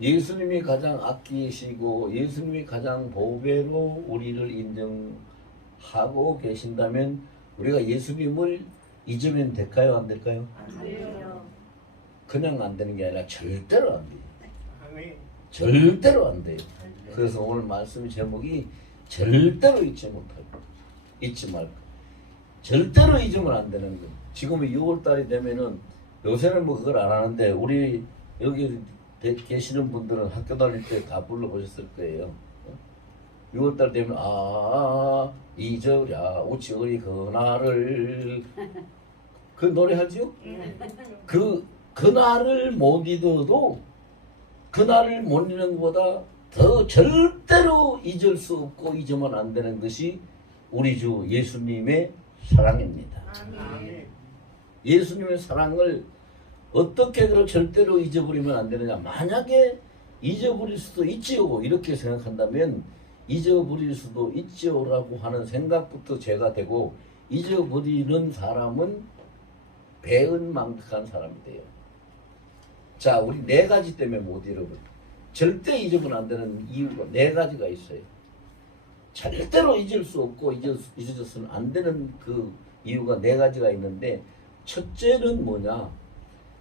예수님이 가장 아끼시고 예수님이 가장 보배로 우리를 인정하고 계신다면 우리가 예수님을 잊으면 될까요? 안 될까요? 안 돼요. 그냥 안 되는 게 아니라 절대로 안 돼요. 아멘. 절대로 안 돼요. 그래서 오늘 말씀 제목이 절대로 잊지 못하고 잊지 말고 절대로 잊으면 안 되는 거. 지금 6월달이 되면은 요새는 뭐 그걸 안 하는데 우리 여기 계시는 분들은 학교 다닐 때 다 불러보셨을 거예요. 6월달 되면 잊으랴 우치의 그날을 그 노래 하죠? 그날을 못 잊어도 그날을 못 잊는 것보다 더 절대로 잊을 수 없고 잊으면 안 되는 것이 우리 주 예수님의 사랑입니다. 아멘. 예수님의 사랑을 어떻게 그걸 절대로 잊어버리면 안 되느냐. 만약에 잊어버릴 수도 있지요 이렇게 생각한다면 잊어버릴 수도 있지요라고 하는 생각부터 죄가 되고 잊어버리는 사람은 배은망덕한 사람이 돼요. 자, 우리 네 가지 때문에 못 잃어버려. 절대 잊으면 안 되는 이유가 네 가지가 있어요. 절대로 잊을 수 없고 잊어서는 안 되는 그 이유가 네 가지가 있는데 첫째는 뭐냐?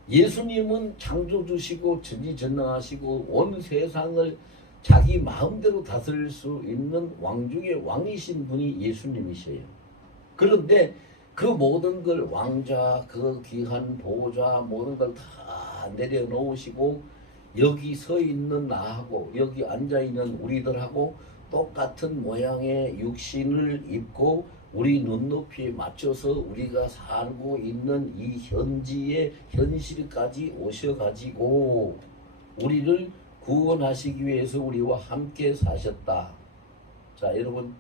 예수님은 창조주시고 전지전능하시고 온 세상을 자기 마음대로 다스릴 수 있는 왕 중의 왕이신 분이 예수님이셔요. 그런데 그 모든 걸 왕좌, 그 귀한 보좌 모든 걸 다 내려놓으시고 여기 서 있는 나하고 여기 앉아 있는 우리들하고 똑같은 모양의 육신을 입고 우리 눈높이에 맞춰서 우리가 살고 있는 이 현지의 현실까지 오셔가지고 우리를 구원하시기 위해서 우리와 함께 사셨다. 자, 여러분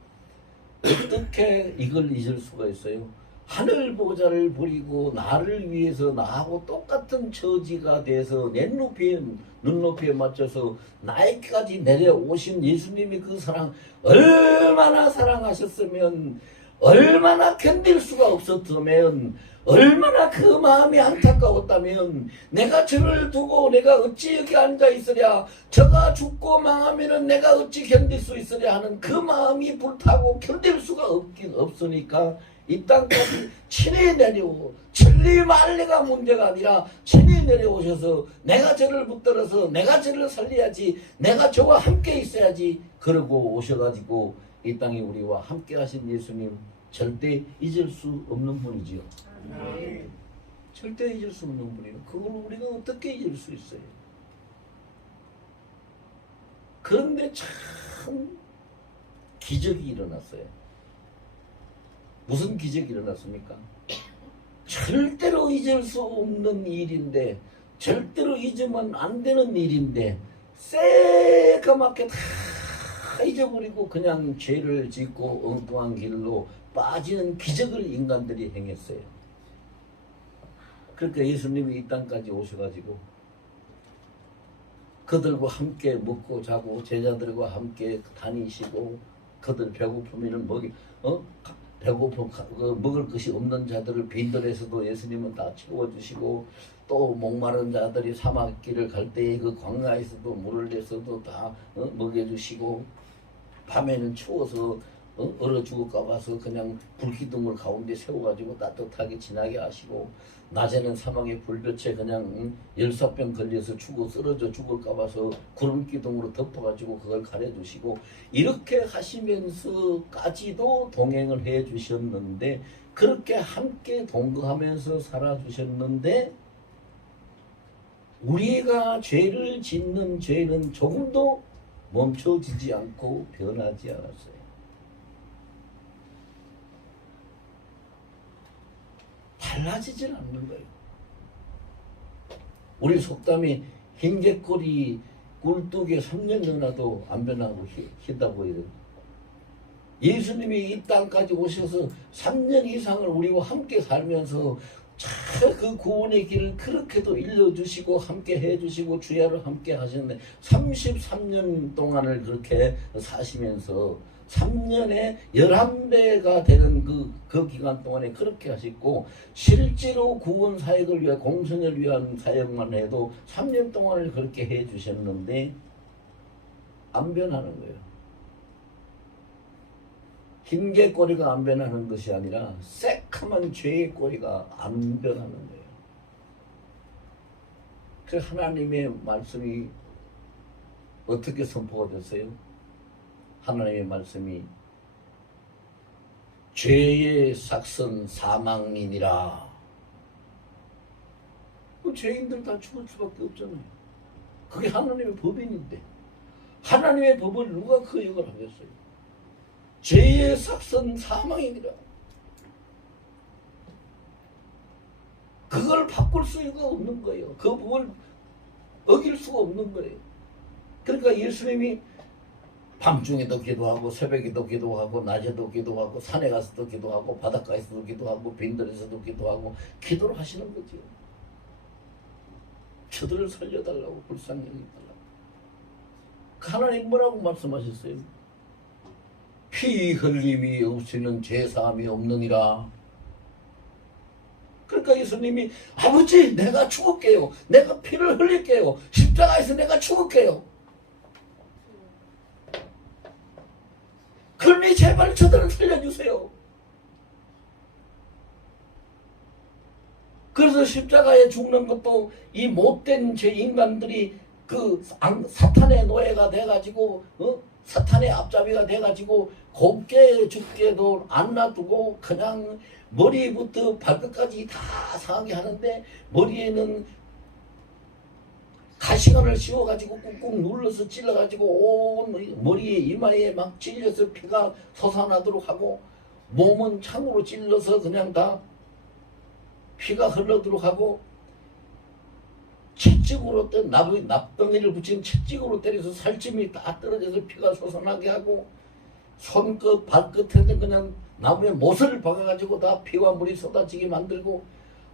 어떻게 이걸 잊을 수가 있어요? 하늘 보좌를 버리고 나를 위해서 나하고 똑같은 처지가 돼서 내 눈높이에 맞춰서 나에게까지 내려오신 예수님이 그 사랑 얼마나 사랑하셨으면 얼마나 견딜 수가 없었다면 얼마나 그 마음이 안타까웠다면 내가 저를 두고 내가 어찌 여기 앉아 있으랴 저가 죽고 망하면은 내가 어찌 견딜 수 있으랴 하는 그 마음이 불타고 견딜 수가 없으니까 이 땅까지 친히 내려오고 천리 만리가 문제가 아니라 친히 내려오셔서 내가 저를 붙들어서 내가 저를 살려야지 내가 저와 함께 있어야지 그러고 오셔가지고 이 땅에 우리와 함께 하신 예수님 절대 잊을 수 없는 분이지요. 아멘. 절대 잊을 수 없는 분이에요. 그걸 우리가 어떻게 잊을 수 있어요? 그런데 참 기적이 일어났어요. 무슨 기적이 일어났습니까? 절대로 잊을 수 없는 일인데 절대로 잊으면 안 되는 일인데 새까맣게 다 잊어버리고 그냥 죄를 짓고 엉뚱한 길로 빠지는 기적을 인간들이 행했어요. 그러니까 예수님이 이 땅까지 오셔가지고 그들과 함께 먹고 자고 제자들과 함께 다니시고 그들 배고프면 배고픈 먹을 것이 없는 자들을 빈들에서도 예수님은 다 채워주시고 또 목마른 자들이 사막길을 갈 때에 그 광야에서도 물을 내서도 다 먹여주시고 밤에는 추워서 얼어 죽을까 봐서 그냥 불기둥을 가운데 세워가지고 따뜻하게 지나게 하시고 낮에는 사막의 불볕에 그냥 열사병 걸려서 죽어 쓰러져 죽을까 봐서 구름기둥으로 덮어가지고 그걸 가려주시고 이렇게 하시면서까지도 동행을 해주셨는데 그렇게 함께 동거하면서 살아주셨는데 우리가 죄를 짓는 죄는 조금도 멈춰지지 않고 변하지 않았어요. 달라지질 않는 거예요. 우리 속담이 흰개꼬리 꿀뚝에 3년 지나도 안 변하고 희다고 해요. 예수님이 이 땅까지 오셔서 3년 이상을 우리와 함께 살면서 그 구원의 길을 그렇게도 일러주시고 함께 해주시고 주야를 함께 하셨는데 33년 동안을 그렇게 사시면서 3년에 11배가 되는 그 기간 동안에 그렇게 하셨고, 실제로 구원 사역을 위해 공성을 위한 사역만 해도 3년 동안을 그렇게 해 주셨는데 안 변하는 거예요. 흰개 꼬리가 안 변하는 것이 아니라 새카만 죄의 꼬리가 안 변하는 거예요. 그 하나님의 말씀이 어떻게 선포가 됐어요? 하나님의 말씀이 죄의 삭선 사망이니라. 그 죄인들 다 죽을 수밖에 없잖아요. 그게 하나님의 법인인데 하나님의 법을 누가 그 역을 하겠어요? 죄의 삭선 사망이니라. 그걸 바꿀 수가 없는 거예요. 그 법을 어길 수가 없는 거예요. 그러니까 예수님이 밤중에도 기도하고 새벽에도 기도하고 낮에도 기도하고 산에 가서도 기도하고 바닷가에서도 기도하고 빈들에서도 기도하고 기도를 하시는 거죠. 저들을 살려달라고, 불쌍히 여겨달라고. 하나님 뭐라고 말씀하셨어요? 피 흘림이 없이는 죄사함이 없느니라. 그러니까 예수님이 아버지 내가 죽을게요. 내가 피를 흘릴게요. 십자가에서 내가 죽을게요. 그러니 제발 저들을 살려주세요. 그래서 십자가에 죽는 것도 이 못된 죄 인간들이 그 사탄의 노예가 돼가지고 사탄의 앞잡이가 돼가지고 곱게 죽게도 안 놔두고 그냥 머리부터 발끝까지 다 상하게 하는데 머리에는 가시관을 씌워가지고 꾹꾹 눌러서 찔러가지고 온 머리에 이마에 막 찔려서 피가 솟아나도록 하고 몸은 창으로 찔러서 그냥 다 피가 흘러도록 하고 채찍으로 납덩이를 붙인 채찍으로 때려서 살찜이 다 떨어져서 피가 솟아나게 하고 손끝 발끝에는 그냥 나무에 못을 박아가지고 다 피와 물이 쏟아지게 만들고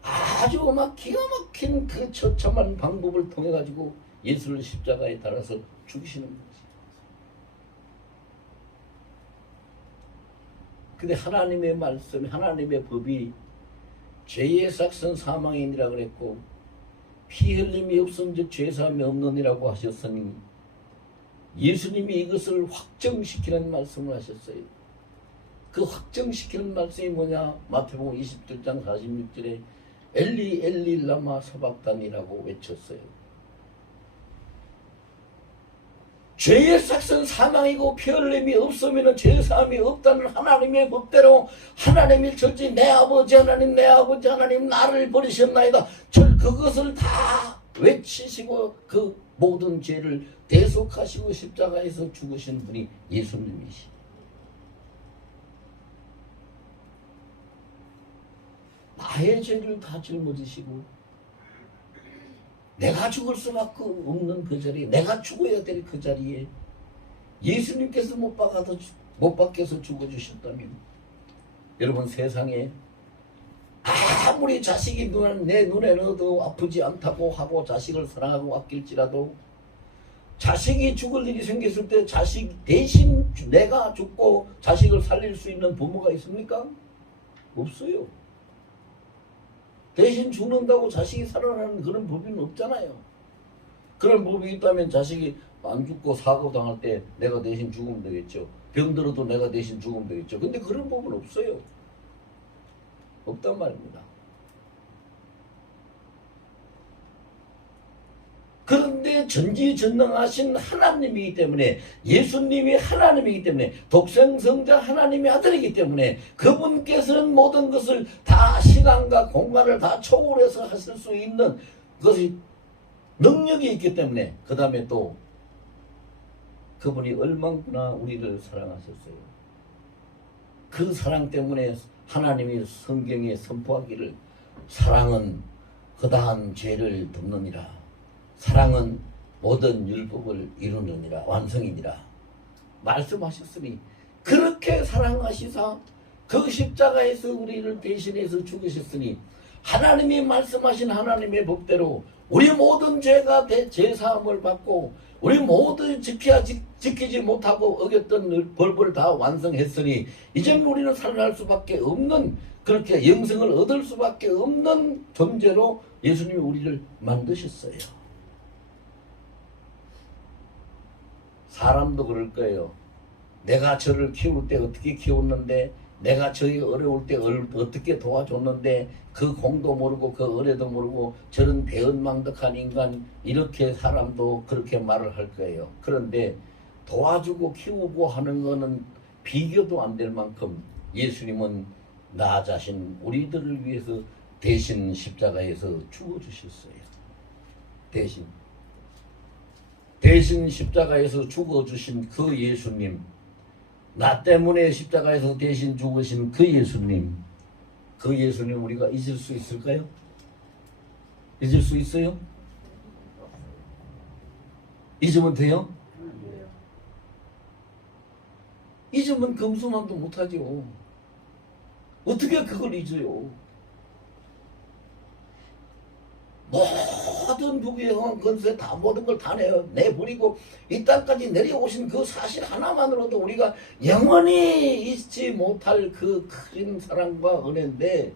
아주 막 기가 막힌 그 처참한 방법을 통해 가지고 예수를 십자가에 달아서 죽이시는 거지. 근데 하나님의 말씀, 하나님의 법이 죄의 삭선 사망이니라 그랬고 피 흘림이 없은즉 죄사함이 없느니라고 하셨으니 예수님이 이것을 확정시키는 말씀을 하셨어요. 그 확정시키는 말씀이 뭐냐? 마태복음 27장 46절에 엘리 엘리 라마 사박단이라고 외쳤어요. 죄의 삭선 사망이고 피 흘림이 없으면 죄사함이 없다는 하나님의 법대로 하나님이 절지 내 아버지 하나님 내 아버지 하나님 나를 버리셨나이다. 그것을 다 외치시고 그 모든 죄를 대속하시고 십자가에서 죽으신 분이 예수님이시. 나의 죄를 다 짊어지시고 내가 죽을 수밖에 없는 그 자리에 내가 죽어야 될 그 자리에 예수님께서 못 박혀서 죽어주셨다면 여러분 세상에 아무리 자식이 내 눈에 넣어도 아프지 않다고 하고 자식을 사랑하고 아낄지라도 자식이 죽을 일이 생겼을 때 자식 대신 내가 죽고 자식을 살릴 수 있는 부모가 있습니까? 없어요. 대신 죽는다고 자식이 살아나는 그런 법은 없잖아요. 그런 법이 있다면 자식이 안 죽고 사고 당할 때 내가 대신 죽으면 되겠죠. 병들어도 내가 대신 죽으면 되겠죠. 근데 그런 법은 없어요. 없단 말입니다. 그런데 전지전능하신 하나님이기 때문에 예수님이 하나님이기 때문에 독생성자 하나님의 아들이기 때문에 그분께서는 모든 것을 다 시간과 공간을 다 초월해서 하실 수 있는 것이 능력이 있기 때문에 그 다음에 또 그분이 얼마나 우리를 사랑하셨어요. 그 사랑 때문에 하나님이 성경에 선포하기를 사랑은 허다한 죄를 덮느니라. 사랑은 모든 율법을 이루느니라 완성이니라 말씀하셨으니 그렇게 사랑하시사 그 십자가에서 우리를 대신해서 죽으셨으니 하나님이 말씀하신 하나님의 법대로 우리 모든 죄가 죄 사함을 받고 우리 모두 지키지 못하고 어겼던 벌벌을 다 완성했으니 이제 우리는 살아날 수밖에 없는, 그렇게 영생을 얻을 수밖에 없는 존재로 예수님이 우리를 만드셨어요. 사람도 그럴 거예요. 내가 저를 키울 때 어떻게 키웠는데, 내가 저희 어려울 때 어떻게 도와줬는데 그 공도 모르고 그 은혜도 모르고 저런 배은망덕한 인간, 이렇게 사람도 그렇게 말을 할 거예요. 그런데 도와주고 키우고 하는 거는 비교도 안 될 만큼 예수님은 나 자신 우리들을 위해서 대신 십자가에서 죽어주셨어요. 대신 십자가에서 죽어주신 그 예수님, 나 때문에 십자가에서 대신 죽으신 그 예수님, 그 예수님 우리가 잊을 수 있을까요? 잊을 수 있어요? 잊으면 돼요? 잊으면 금수만도 못하죠. 어떻게 그걸 잊어요? 모든 부귀에 흥한 건세 다 모든 걸 다 내버리고 이 땅까지 내려오신 그 사실 하나만으로도 우리가 영원히 잊지 못할 그 큰 사랑과 은혜인데,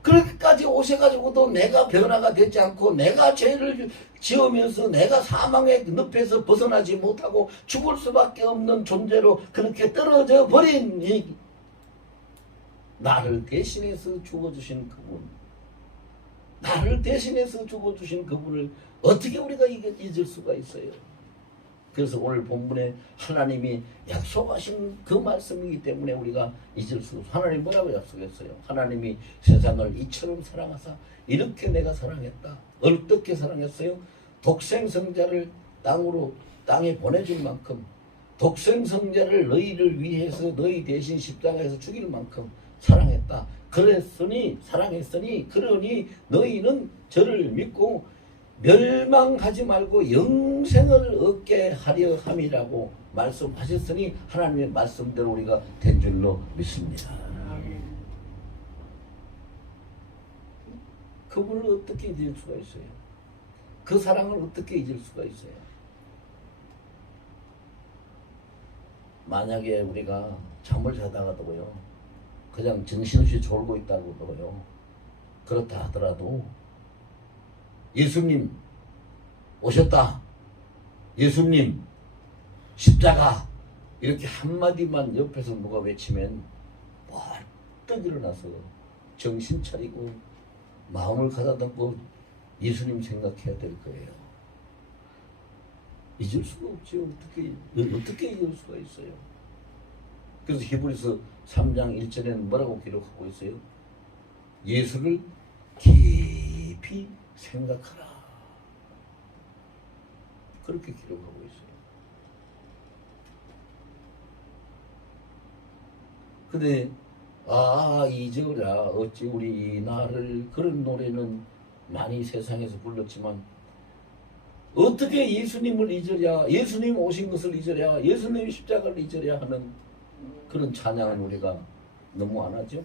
그렇게까지 오셔가지고도 내가 변화가 되지 않고 내가 죄를 지으면서 내가 사망의 늪에서 벗어나지 못하고 죽을 수밖에 없는 존재로 그렇게 떨어져 버린 이 나를 대신해서 죽어주신 그분, 나를 대신해서 죽어주신 그분을 어떻게 우리가 잊을 수가 있어요? 그래서 오늘 본문에 하나님이 약속하신 그 말씀이기 때문에 우리가 잊을 수 없어요. 하나님 뭐라고 약속했어요? 하나님이 세상을 이처럼 사랑하사 이렇게 내가 사랑했다. 어떻게 사랑했어요? 독생성자를 땅에 보내줄 만큼, 독생성자를 너희를 위해서 너희 대신 십자가에서 죽일 만큼 사랑했다. 사랑했으니 그러니 너희는 저를 믿고 멸망하지 말고 영생을 얻게 하려 함이라고 말씀하셨으니 하나님의 말씀대로 우리가 된 줄로 믿습니다. 그분을 어떻게 잊을 수가 있어요? 그 사랑을 어떻게 잊을 수가 있어요? 만약에 우리가 잠을 자다가도요, 그냥 정신없이 졸고 있다고도요, 그렇다 하더라도 예수님 오셨다, 예수님 십자가, 이렇게 한마디만 옆에서 누가 외치면 벌떡 일어나서 정신 차리고 마음을 가다듬고 예수님 생각해야 될 거예요. 잊을 수가 없죠. 어떻게 잊을 수가 있어요? 그래서 히브리서 3장 1절에는 뭐라고 기록하고 있어요? 예수를 깊이 생각하라. 그렇게 기록하고 있어요. 근데 잊어라 어찌 우리 나를, 그런 노래는 많이 세상에서 불렀지만 어떻게 예수님을 잊으랴, 예수님 오신 것을 잊으랴, 예수님 십자가를 잊으랴 하는 그런 찬양은 우리가 너무 안 하죠?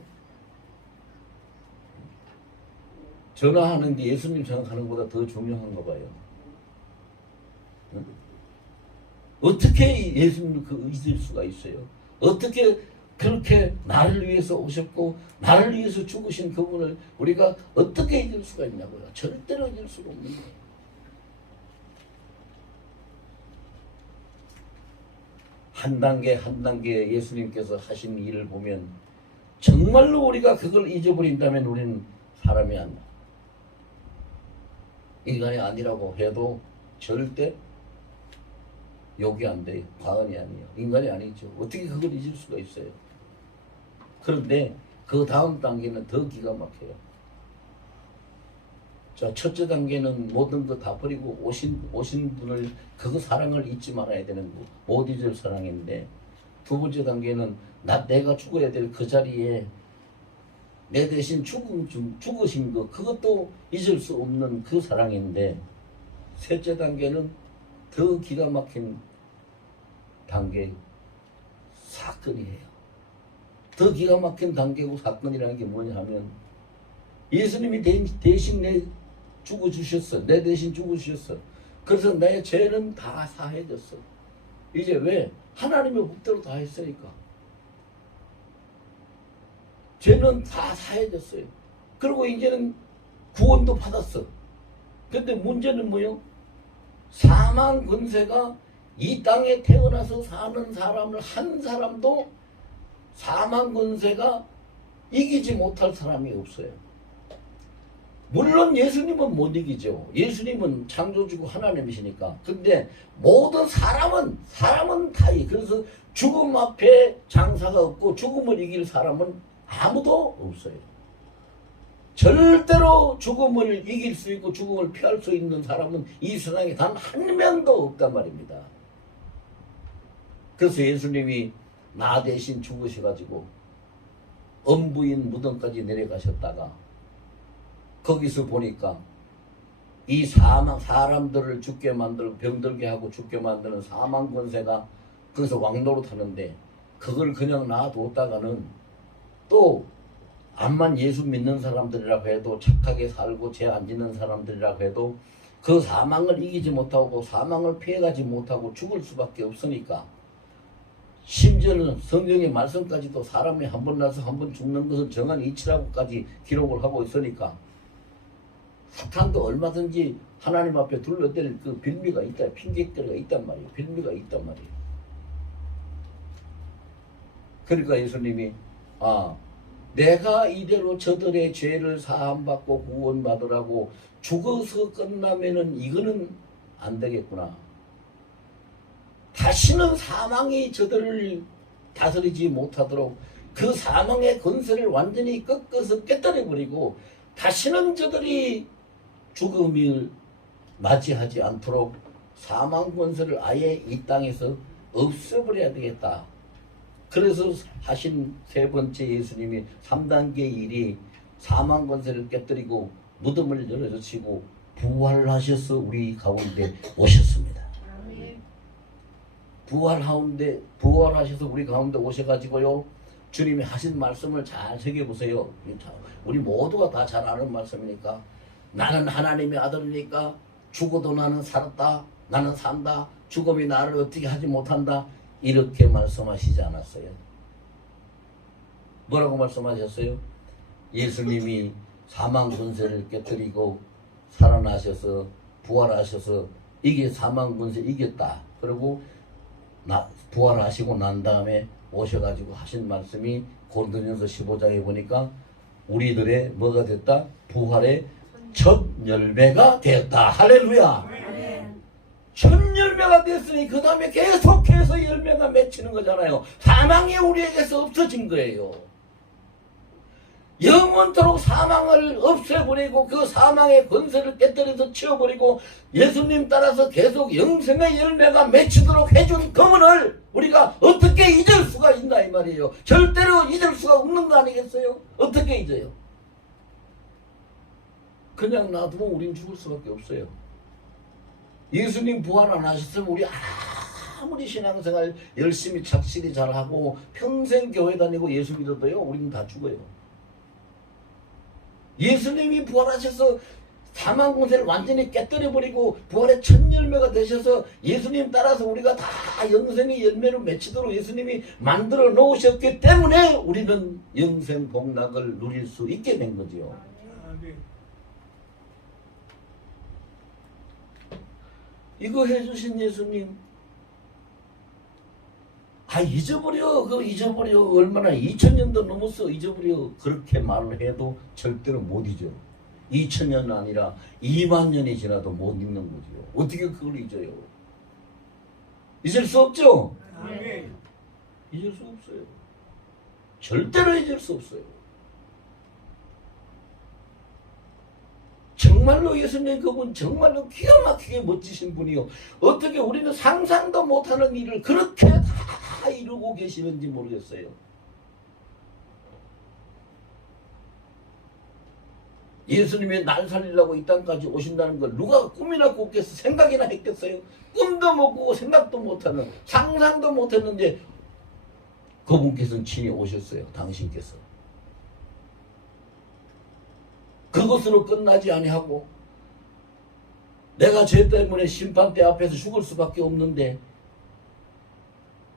전화하는 게 예수님 생각하는 것보다 더 중요한가 봐요. 응? 어떻게 예수님을 잊을 수가 있어요? 어떻게 그렇게 나를 위해서 오셨고 나를 위해서 죽으신 그분을 우리가 어떻게 잊을 수가 있냐고요? 절대로 잊을 수가 없는 거예요. 한 단계 한 단계 예수님께서 하신 일을 보면 정말로 우리가 그걸 잊어버린다면 우리는 사람이 아니야. 인간이 아니라고 해도 절대 욕이 안 돼요. 과언이 아니에요. 인간이 아니죠. 어떻게 그걸 잊을 수가 있어요? 그런데 그 다음 단계는 더 기가 막혀요. 자, 첫째 단계는 모든 거 다 버리고 오신 분을, 그 사랑을 잊지 말아야 되는 거, 못 잊을 사랑인데, 두 번째 단계는 내가 죽어야 될 그 자리에 내 대신 죽으신 거, 그것도 잊을 수 없는 그 사랑인데, 셋째 단계는 더 기가 막힌 단계, 사건이에요. 더 기가 막힌 단계고 사건이라는 게 뭐냐 하면 예수님이 대신 내 죽어주셨어. 내 대신 죽어주셨어. 그래서 내 죄는 다 사해졌어. 이제 왜? 하나님의 법대로 다 했으니까. 죄는 다 사해졌어요. 그리고 이제는 구원도 받았어. 근데 문제는 뭐요? 사망 권세가 이 땅에 태어나서 사는 사람을 한 사람도 사망 권세가 이기지 못할 사람이 없어요. 물론 예수님은 못 이기죠. 예수님은 창조주고 하나님이시니까. 근데 모든 사람은 다 그래서 죽음 앞에 장사가 없고 죽음을 이길 사람은 아무도 없어요. 절대로 죽음을 이길 수 있고 죽음을 피할 수 있는 사람은 이 세상에 단 한 명도 없단 말입니다. 그래서 예수님이 나 대신 죽으셔가지고 엄부인 무덤까지 내려가셨다가 거기서 보니까 이 사람들을 죽게 만들고 병들게 하고 죽게 만드는 사망 권세가 거기서 왕노릇하는데 그걸 그냥 놔뒀다가는 또 암만 예수 믿는 사람들이라고 해도 착하게 살고 죄 안 짓는 사람들이라고 해도 그 사망을 이기지 못하고 사망을 피해가지 못하고 죽을 수밖에 없으니까 심지어는 성경의 말씀까지도 사람이 한 번 나서 한 번 죽는 것은 정한 이치라고까지 기록을 하고 있으니까 사탄도 얼마든지 하나님 앞에 둘러댈 그 빌미가 있다, 핑계거리가 있단 말이에요. 빌미가 있단 말이에요. 그러니까 예수님이 내가 이대로 저들의 죄를 사함받고 구원받으라고 죽어서 끝나면은 이거는 안 되겠구나. 다시는 사망이 저들을 다스리지 못하도록 그 사망의 권세를 완전히 꺾어서 깨뜨려버리고 다시는 저들이 죽음을 맞이하지 않도록 사망 권세를 아예 이 땅에서 없애버려야 되겠다. 그래서 하신 세 번째 예수님이 3단계 일이 사망 권세를 깨뜨리고 무덤을 열어젖히고 부활하셔서 우리 가운데 오셨습니다. 부활하셔서 우리 가운데 오셔가지고요, 주님이 하신 말씀을 잘 새겨보세요. 우리 모두가 다 잘 아는 말씀이니까. 나는 하나님의 아들이니까 죽어도 나는 살았다. 나는 산다. 죽음이 나를 어떻게 하지 못한다. 이렇게 말씀하시지 않았어요. 뭐라고 말씀하셨어요? 예수님이 사망 권세를 깨뜨리고 살아나셔서 부활하셔서 이게 사망 권세 이겼다. 그리고 부활하시고 난 다음에 오셔가지고 하신 말씀이 고린도전서 15장에 보니까 우리들의 뭐가 됐다? 부활의 첫 열매가 되었다. 할렐루야. 첫 열매가 됐으니 그 다음에 계속해서 열매가 맺히는 거잖아요. 사망이 우리에게서 없어진 거예요. 영원토록 사망을 없애버리고 그 사망의 권세를 깨뜨려서 치워버리고 예수님 따라서 계속 영생의 열매가 맺히도록 해준 그분을 우리가 어떻게 잊을 수가 있나 이 말이에요. 절대로 잊을 수가 없는 거 아니겠어요? 어떻게 잊어요? 그냥 놔두면 우린 죽을 수밖에 없어요. 예수님 부활 안 하셨으면 우리 아무리 신앙생활 열심히 착실히 잘하고 평생 교회 다니고 예수 믿어도요, 우리는 다 죽어요. 예수님이 부활하셔서 사망 권세를 완전히 깨뜨려버리고 부활의 첫 열매가 되셔서 예수님 따라서 우리가 다 영생의 열매를 맺히도록 예수님이 만들어 놓으셨기 때문에 우리는 영생 복락을 누릴 수 있게 된 거지요. 이거 해주신 예수님 잊어버려 얼마나 2000년도 넘었어 잊어버려 그렇게 말을 해도 절대로 못 잊어. 2000년은 아니라 2만 년이 지나도 못 잊는 거죠. 어떻게 그걸 잊어요? 잊을 수 없죠? 잊을 수 없어요. 절대로 잊을 수 없어요. 정말로 예수님 그분 정말로 기가 막히게 멋지신 분이요. 어떻게 우리는 상상도 못하는 일을 그렇게 다 이루고 계시는지 모르겠어요. 예수님이 날 살리려고 이 땅까지 오신다는 걸 누가 꿈이나 꿨겠어? 생각이나 했겠어요? 꿈도 못 꾸고 생각도 못하는, 상상도 못했는데 그분께서는 친히 오셨어요. 당신께서. 그것으로 끝나지 아니하고 내가 죄 때문에 심판대 앞에서 죽을 수밖에 없는데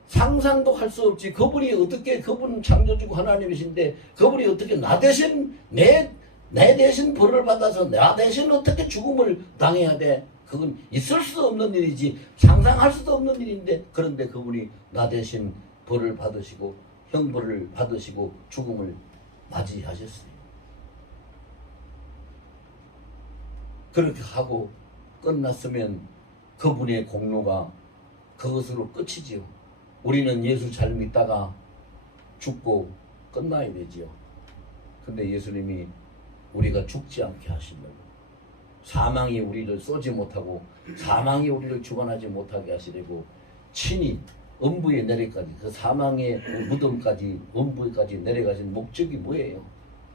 상상도 할 수 없지. 그분이 어떻게, 그분 창조주고 하나님이신데 그분이 어떻게 나 대신 내 대신 벌을 받아서 나 대신 어떻게 죽음을 당해야 돼? 그건 있을 수 없는 일이지, 상상할 수도 없는 일인데, 그런데 그분이 나 대신 벌을 받으시고 형벌을 받으시고 죽음을 맞이하셨어요. 그렇게 하고 끝났으면 그분의 공로가 그것으로 끝이지요. 우리는 예수 잘 믿다가 죽고 끝나야 되지요. 근데 예수님이 우리가 죽지 않게 하시려고, 사망이 우리를 쏘지 못하고 사망이 우리를 주관하지 못하게 하시려고 친히 음부에 내려까지, 그 사망의 무덤까지, 음부에까지 내려가신 목적이 뭐예요?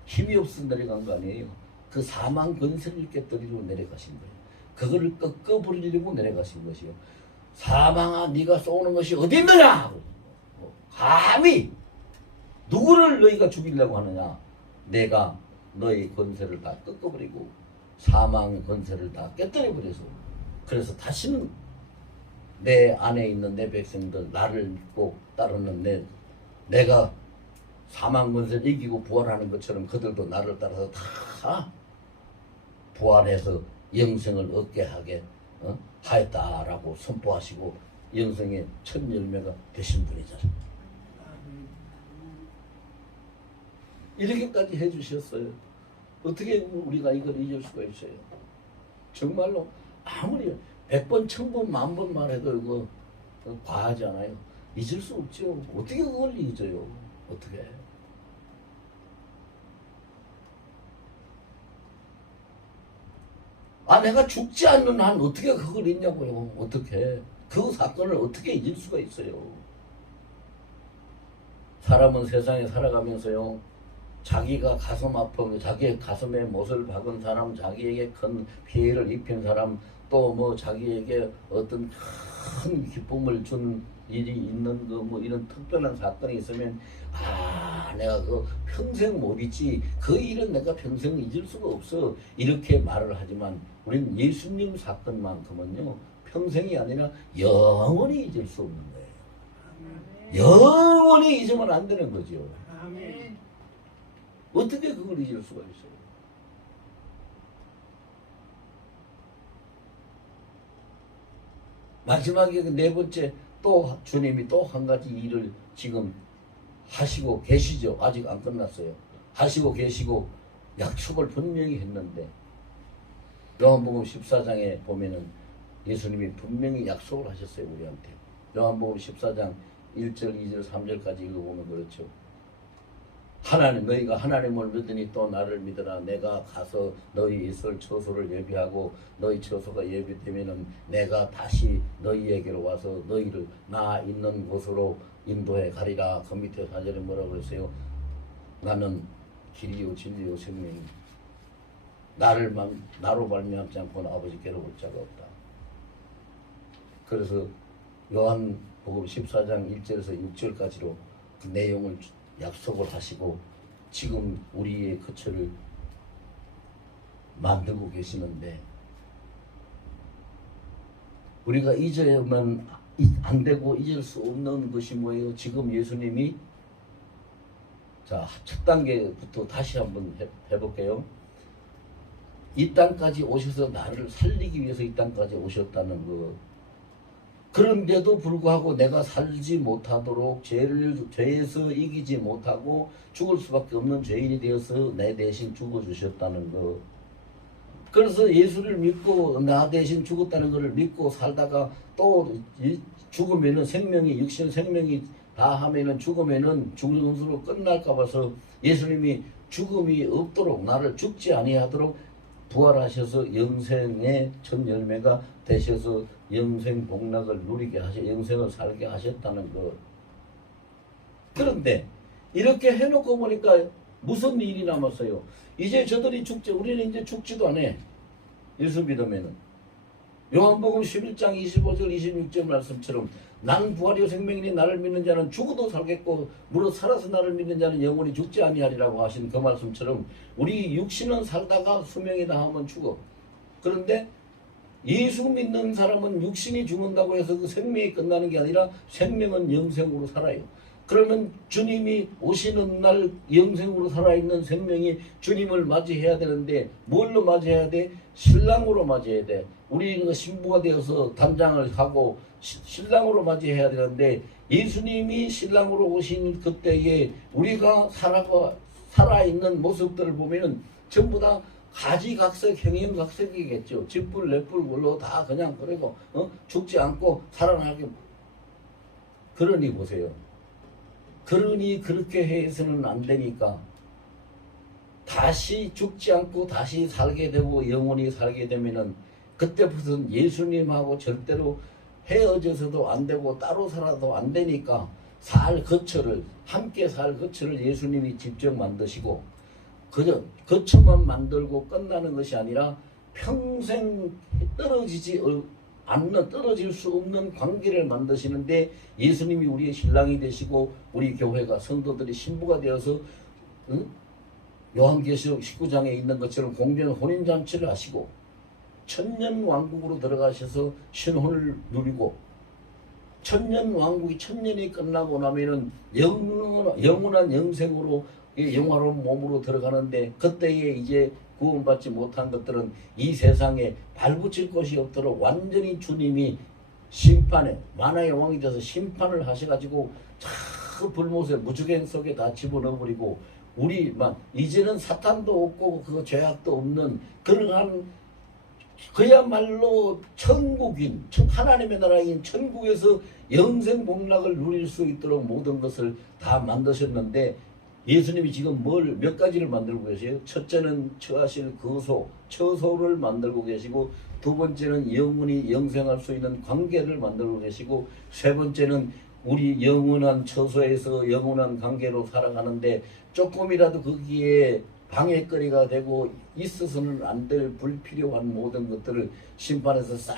힘이 없어 내려간 거 아니에요. 그 사망 권세를 깨뜨리려고 내려가신 거예요. 그거를 꺾어버리려고 내려가신 것이요. 사망아, 네가 쏘는 것이 어디 있느냐? 감히 누구를 너희가 죽이려고 하느냐? 내가 너희 권세를 다 꺾어버리고 사망의 권세를 다 깨뜨려버려서, 그래서 다시는 내 안에 있는 내 백성들, 나를 믿고 따르는 내가 사망 권세를 이기고 부활하는 것처럼 그들도 나를 따라서 다 부활해서 영생을 얻게 하게 하였다라고 선포하시고 영생의 첫 열매가 되신 분이잖아요. 이렇게까지 해주셨어요. 어떻게 우리가 이걸 잊을 수가 있어요? 정말로 아무리 100번, 1000번, 10,000번 말해도 이거 과하지 않아요. 잊을 수 없죠. 어떻게 그걸 잊어요? 어떻게? 아, 내가 죽지 않는 한 어떻게 그걸 잊냐고요. 어떻게? 그 사건을 어떻게 잊을 수가 있어요? 사람은 세상에 살아가면서요, 자기가 가슴 아픈, 자기의 가슴에 못을 박은 사람, 자기에게 큰 피해를 입힌 사람, 또 뭐 자기에게 어떤 큰 기쁨을 준 일이 있는 거, 뭐 이런 특별한 사건이 있으면, 아, 내가 그 평생 못 잊지, 그 일은 내가 평생 잊을 수가 없어, 이렇게 말을 하지만 우리는 예수님 사건만큼은요, 평생이 아니라 영원히 잊을 수 없는 거예요. 영원히 잊으면 안 되는 거죠. 아멘. 어떻게 그걸 잊을 수가 있어요? 마지막에 그 네 번째, 또 주님이 또 한 가지 일을 지금 하시고 계시죠. 아직 안 끝났어요. 하시고 계시고 약속을 분명히 했는데, 요한복음 14장에 보면은 예수님이 분명히 약속을 하셨어요, 우리한테. 요한복음 14장 1절, 2절, 3절까지 읽어보면 그렇죠. 하나님, 너희가 하나님을 믿으니 또 나를 믿으라. 내가 가서 너희 있을 처소를 예비하고 너희 처소가 예비되면은 내가 다시 너희에게로 와서 너희를 나 있는 곳으로 인도해 가리라. 그 밑에 4절에 뭐라고 그랬어요? 나는 길이요 진리요 생명이, 나로 말미암지 않고는 아버지께로 올 자가 없다. 그래서 요한복음 14장 1절에서 6절까지로 그 내용을 약속을 하시고 지금 우리의 거처를 만들고 계시는데, 우리가 잊어야만 안 되고 잊을 수 없는 것이 뭐예요? 지금 예수님이, 자, 첫 단계부터 다시 한번 해볼게요. 이 땅까지 오셔서 나를 살리기 위해서 이 땅까지 오셨다는 거. 그런데도 불구하고 내가 살지 못하도록 죄에서 이기지 못하고 죽을 수밖에 없는 죄인이 되어서 내 대신 죽어주셨다는 거. 그래서 예수를 믿고 나 대신 죽었다는 것을 믿고 살다가 또 죽으면은 생명이, 육신 생명이 다 하면은 죽으면은 죽는 것으로 끝날까 봐서 예수님이 죽음이 없도록, 나를 죽지 아니하도록 부활하셔서 영생의 첫 열매가 되셔서 영생 복락을 누리게 영생을 살게 하셨다는 것. 그런데 이렇게 해놓고 보니까 무슨 일이 남았어요? 이제 저들이 죽지, 우리는 이제 죽지도 않아. 예수 믿으면은. 요한복음 11장 25절 26절 말씀처럼 난 부활이요 생명이니 나를 믿는 자는 죽어도 살겠고 무릇 살아서 나를 믿는 자는 영원히 죽지 아니하리라고 하신 그 말씀처럼 우리 육신은 살다가 수명이다 하면 죽어. 그런데 예수 믿는 사람은 육신이 죽는다고 해서 그 생명이 끝나는 게 아니라 생명은 영생으로 살아요. 그러면 주님이 오시는 날 영생으로 살아있는 생명이 주님을 맞이해야 되는데 뭘로 맞이해야 돼? 신랑으로 맞이해야 돼. 우리는 신부가 되어서 단장을 하고 신랑으로 맞이해야 되는데 예수님이 신랑으로 오신 그때에 우리가 살아있는 모습들을 보면은 전부 다 가지각색 형형각색이겠죠. 집불 넷불 물로 다 그냥 그리고 죽지 않고 살아나게. 그러니 보세요. 그러니 그렇게 해서는 안 되니까 다시 죽지 않고 다시 살게 되고 영원히 살게 되면은 그때부터는 예수님하고 절대로 헤어져서도 안 되고 따로 살아도 안 되니까 함께 살 거처를 예수님이 직접 만드시고 그저 거처만 만들고 끝나는 것이 아니라 평생 떨어질 수 없는 관계를 만드시는데 예수님이 우리의 신랑이 되시고 우리 교회가 성도들이 신부가 되어서 요한계시록 19장에 있는 것처럼 공전 혼인잔치를 하시고 천년왕국으로 들어가셔서 신혼을 누리고 천년왕국이 천년이 끝나고 나면은 영원한 영생으로 영화로운 몸으로 들어가는데 그때에 이제 구원받지 못한 것들은 이 세상에 발붙일 곳이 없도록 완전히 주님이 심판에 만화의 왕이 돼서 심판을 하셔가지고 저 불못에 무주갱 속에 다 집어넣어버리고 우리만 이제는 사탄도 없고 그 죄악도 없는 그러한 그야말로 천국인 하나님의 나라인 천국에서 영생 복락을 누릴 수 있도록 모든 것을 다 만드셨는데 예수님이 지금 몇 가지를 만들고 계세요? 첫째는 처하실 처소를 만들고 계시고 두 번째는 영원히 영생할 수 있는 관계를 만들고 계시고 세 번째는 우리 영원한 처소에서 영원한 관계로 살아가는데 조금이라도 거기에 방해거리가 되고 있어서는 안 될 불필요한 모든 것들을 심판에서 싹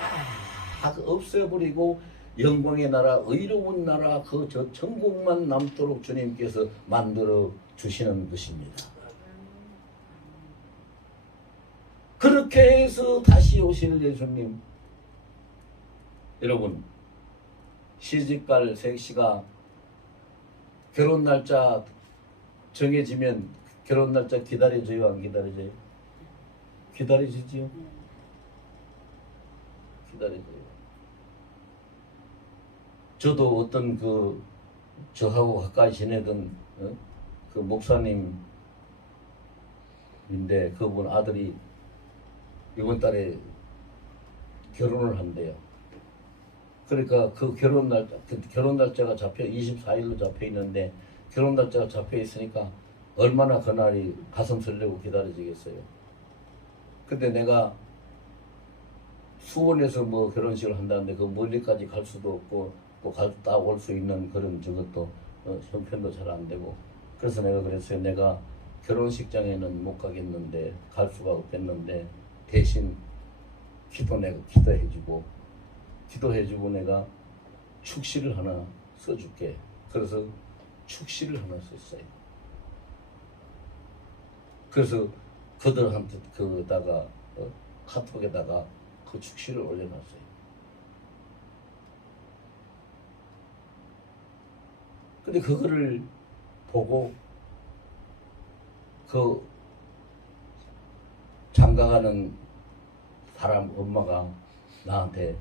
없애버리고 영광의 나라, 의로운 나라, 저 천국만 남도록 주님께서 만들어 주시는 것입니다. 그렇게 해서 다시 오실 예수님. 여러분, 시집갈 색시가 결혼 날짜 정해지면 결혼 날짜 기다려줘요, 안 기다려줘요? 기다려지지요? 기다려줘요. 저도 어떤 저하고 가까이 지내던 그 목사님인데 그분 아들이 이번 달에 결혼을 한대요. 그러니까 그 결혼 날짜가 24일로 잡혀 있는데 결혼 날짜가 잡혀 있으니까 얼마나 그날이 가슴 설레고 기다려지겠어요. 근데 내가 수원에서 뭐 결혼식을 한다는데 그 멀리까지 갈 수도 없고 또 갔다 올 수 있는 그런 저것도 형편도 잘 안 되고 그래서 내가 그랬어요. 내가 결혼식장에는 못 가겠는데 갈 수가 없겠는데 대신 기도해주고 내가 축시를 하나 써줄게. 그래서 축시를 하나 썼어요. 그래서 그들한테 카톡에다가 그 축시를 올려놨어요. 근데 그거를 보고 그 장가가는 사람 엄마가 나한테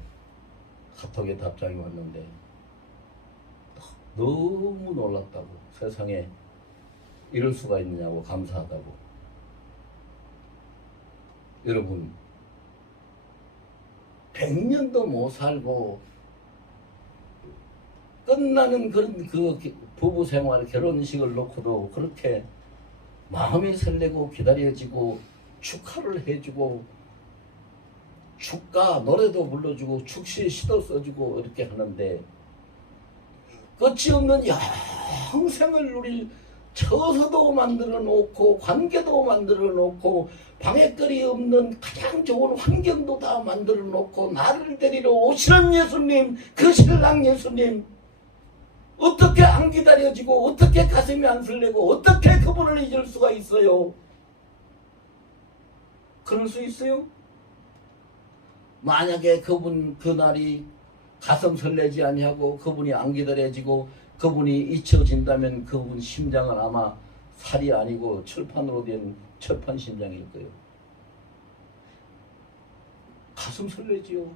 카톡에 답장이 왔는데 너무 놀랐다고. 세상에 이럴 수가 있느냐고 감사하다고. 여러분 100년도 못 살고 끝나는 그런 부부 생활 결혼식을 놓고도 그렇게 마음이 설레고 기다려지고 축하를 해주고 축가 노래도 불러주고 축시 시도 써주고 이렇게 하는데 끝이 없는 영생을 누릴 처소도 만들어 놓고 관계도 만들어 놓고 방해거리 없는 가장 좋은 환경도 다 만들어 놓고 나를 데리러 오시는 예수님, 그 신랑 예수님, 어떻게 안 기다려지고 어떻게 가슴이 안 설레고 어떻게 그분을 잊을 수가 있어요? 그럴 수 있어요? 만약에 그날이 가슴 설레지 아니하고 그분이 안 기다려지고 그분이 잊혀진다면 그분 심장은 아마 살이 아니고 철판으로 된 철판 심장일 거예요. 가슴 설레지요.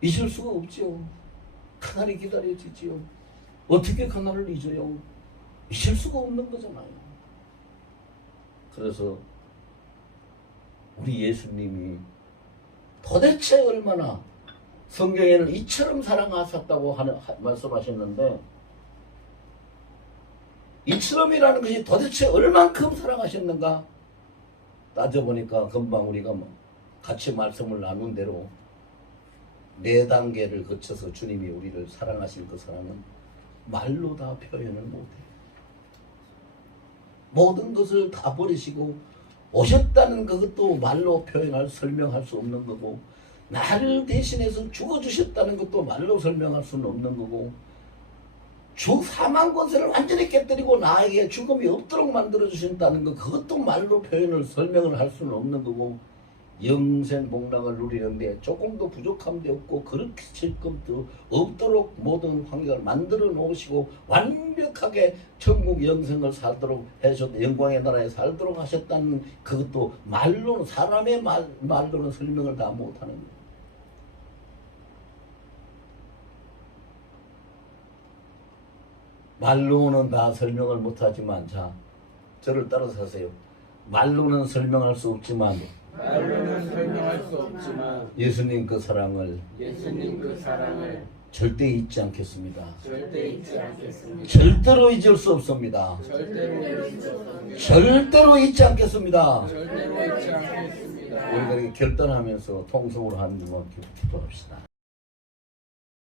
잊을 수가 없지요. 그날이 기다려지지요. 어떻게 그날을 잊어요? 잊을 수가 없는 거잖아요. 그래서 우리 예수님이 도대체 얼마나 성경에는 이처럼 사랑하셨다고 말씀하셨는데 이처럼이라는 것이 도대체 얼만큼 사랑하셨는가 따져보니까 금방 우리가 같이 말씀을 나눈 대로 4단계를 거쳐서 주님이 우리를 사랑하실 그 사랑은 말로 다 표현을 못해요. 모든 것을 다 버리시고 오셨다는 그것도 말로 표현할 설명할 수 없는 거고 나를 대신해서 죽어주셨다는 것도 말로 설명할 수는 없는 거고 사망 권세를 완전히 깨뜨리고 나에게 죽음이 없도록 만들어 주신다는 것 그것도 말로 표현을 설명을 할 수는 없는 거고 영생 복락을 누리는데 조금도 부족함도 없고 그렇게 질금도 없도록 모든 환경을 만들어 놓으시고 완벽하게 천국 영생을 살도록 해주셨다. 영광의 나라에 살도록 하셨다는 그것도 말로는 사람의 말로는 설명을 다 못하는 거예요. 말로는 다 설명을 못하지만 자 저를 따라서 하세요. 말로는 설명할 수 없지만 예수님 그 사랑을 절대 잊지 않겠습니다. 절대로 잊을 수 없습니다. 절대로 잊지 않겠습니다. 우리가 이렇게 결단하면서 통성으로 하는 것만 기도합시다.